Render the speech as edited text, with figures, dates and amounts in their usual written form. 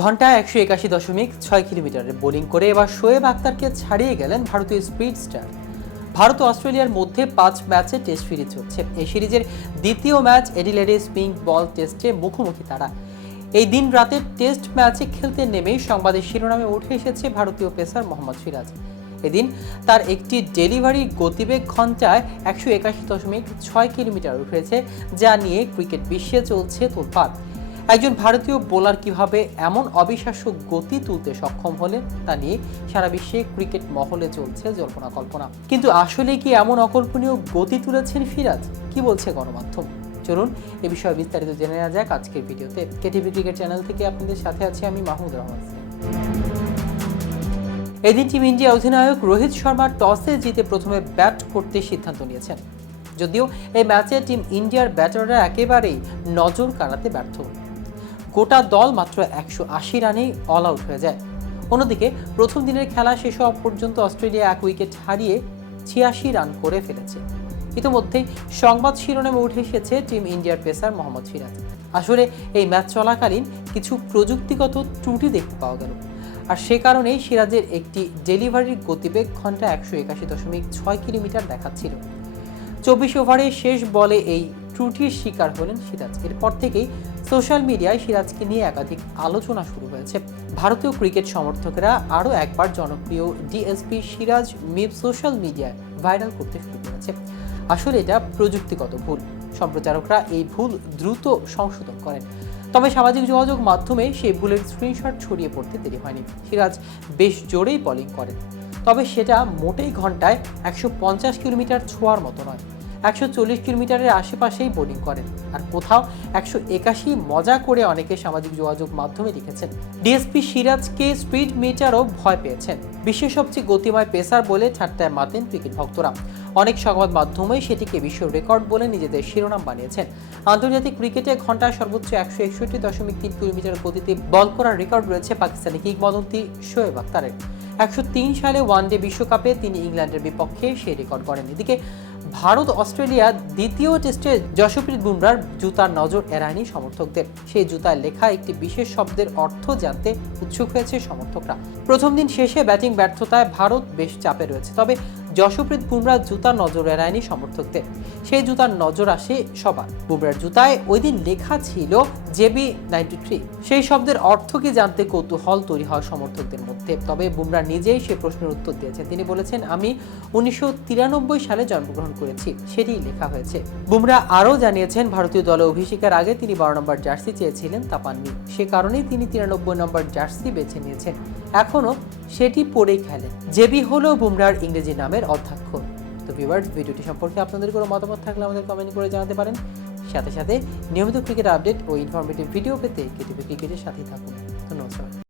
ঘন্টায় ১৮১.৬ কিলোমিটারে বোলিং করে এবার শোয়েব আখতারকে ছাড়িয়ে গেলেন ভারতীয় স্পিড স্টার। ভারত ও অস্ট্রেলিয়ার মধ্যে ৫ ম্যাচে টেস্ট সিরিজ চলছে। এই সিরিজের দ্বিতীয় ম্যাচ এডিলেডে স্পিন বল টেস্টে মুখোমুখি তারা। এই দিন রাতের টেস্ট ম্যাচে খেলতে নেমেই সংবাদের শিরোনামে উঠে এসেছে ভারতীয় পেসার মোহাম্মদ সিরাজ। এদিন তার একটি ডেলিভারি গতিবেগ ঘন্টায় ১৮১.৬ কিলোমিটার উঠেছে, যা নিয়ে ক্রিকেট বিশ্বে চলছে তোলপাড়। একজন ভারতীয় বোলার কিভাবে এমন অবিশ্বাস্য গতি তুলতে সক্ষম হলেন তা নিয়ে সারা বিশ্বে ক্রিকেট মহলে চলছে জল্পনা কল্পনা। কিন্তু আসলে কি এমন অকল্পনীয় গতি তুলেছেন সিরাজ? কি বলছে গণমাধ্যম? চলুন এ বিষয়ে বিস্তারিত জেনে নেওয়া যাক আজকের ভিডিওতে। কেটিভি ক্রিকেট চ্যানেল থেকে আপনাদের সাথে আছি আমি মাহমুদ রহমান। এদিন টিম ইন্ডিয়া অধিনায়ক রোহিত শর্মা টসে জিতে প্রথমে ব্যাট করতে সিদ্ধান্ত নিয়েছেন। যদিও এই ম্যাচে টিম ইন্ডিয়ার ব্যাটাররা একেবারেই নজর কাড়াতে ব্যর্থ। গোটা দল মাত্র ১৮০ রানেই অল আউট হয়ে যায়। অন্যদিকে প্রথম দিনের খেলা শেষ হওয়া পর্যন্ত অস্ট্রেলিয়া ১ উইকেট হারিয়ে ৮৬ রান করে ফেলেছে। ইতিমধ্যেই সংবাদ শিরোনামে উঠে এসেছে টিম ইন্ডিয়ার পেসার মোহাম্মদ সিরাজ। আসলে এই ম্যাচ চলাকালীন কিছু প্রযুক্তিগত ত্রুটি দেখতে পাওয়া গেল, আর সে কারণেই সিরাজের একটি ডেলিভারির গতিবেগ ঘন্টায় ১৮১.৬ কিলোমিটার দেখাচ্ছিল। ২৪ ওভারে শেষ বলে এই ত্রুটির শিকার হলেন সিরাজ। এরপর থেকেই সোশ্যাল মিডিয়ায় সিরাজকে নিয়ে একাধিক আলোচনা শুরু হয়েছে। ভারতীয় ক্রিকেট সমর্থকেরা আরও একবার জনপ্রিয় ডিএসপি সিরাজ মিম সোশ্যাল মিডিয়ায় ভাইরাল করতে শুরু করেছে। আসলে এটা প্রযুক্তিগত ভুল। সম্প্রচারকরা এই ভুল দ্রুত সংশোধন করেন, তবে সামাজিক যোগাযোগ মাধ্যমে সেই ভুলের স্ক্রিনশট ছড়িয়ে পড়তে দেরি হয়নি। সিরাজ বেশ জোরেই বোলিং করেন, তবে সেটা মোটেই ঘন্টায় ১৫০ কিলোমিটার ছোঁয়ার মতো নয়। ১৪০ কিলোমিটারের আশেপাশেই বোলিং করেন, আর কোথাও ১৮১ মজা করে অনেকে সামাজিক যোগাযোগ মাধ্যমে লিখেছেন। ডিএসপি সিরাজকে স্পিড মিটারও ভয় পেয়েছেন। বিশ্বের সবচেয়ে গতিময় পেসার বলে ঠাট্টায় মাতেন ক্রিকেট ভক্তরা। অনেক সংবাদ মাধ্যমে সেটিকে বিশ্ব রেকর্ড বলে নিজেদের শিরোনাম বানিয়েছেন। আন্তর্জাতিক ক্রিকেটে ঘন্টায় সর্বোচ্চ ১৬১.৩ কিলোমিটার গতিতে বল করার রেকর্ড রয়েছে পাকিস্তানি কিংবদন্তি শোয়েব আখতারের। ১০৩ সালে ওয়ানডে বিশ্বকাপে তিনি ইংল্যান্ডের বিপক্ষে সেই রেকর্ড করেন। এদিকে ভারত অস্ট্রেলিয়া দ্বিতীয় টেস্টে যশপ্রীত বুমরার জুতার নজর এড়ায়নি সমর্থকদের। সেই জুতায় লেখা একটি বিশেষ শব্দের অর্থ জানতে উৎসুক হয়েছে সমর্থকরা। প্রথম দিন শেষে ব্যাটিং ব্যর্থতায় ভারত বেশ চাপে রয়েছে, তবে যশপ্রীত বুমরার জুতার নজর এড়ায়নি সমর্থকদের। সেই জুতার নজর আসে সবার। বুমরার জুতায় ওই দিন লেখা ছিল JB93। সেই শব্দের অর্থ কি জানতে কৌতূহল তৈরি হয় সমর্থকদের মধ্যে। তবে বুমরা নিজেই সে প্রশ্নের উত্তর দিয়েছেন। তিনি বলেছেন, আমি ১৯৯৩ সালে জন্মগ্রহণ করেছি, সেটিই লেখা হয়েছে। বুমরা আরও জানিয়েছেন, ভারতীয় দলে অভিষেকের আগে তিনি ১২ নম্বর জার্সি চেয়েছিলেন, তা পাননি। সে কারণেই তিনি ৯৩ নম্বর জার্সি বেছে নিয়েছেন। এখনও সেটি পরেই খেলেন। জেবি হলো বুমরার ইংরেজি নামের অর্থাক্ষর। তো ভিউয়ার্স, ভিডিওটি সম্পর্কে আপনাদের কোনো মতামত থাকলে আমাদের কমেন্ট করে জানাতে পারেন। সাথে সাথে নিয়মিত ক্রিকেট আপডেট ও ইনফরমেটিভ ভিডিও পেতে কেটিভি ক্রিকেটের সাথেই থাকুন। ধন্যবাদ।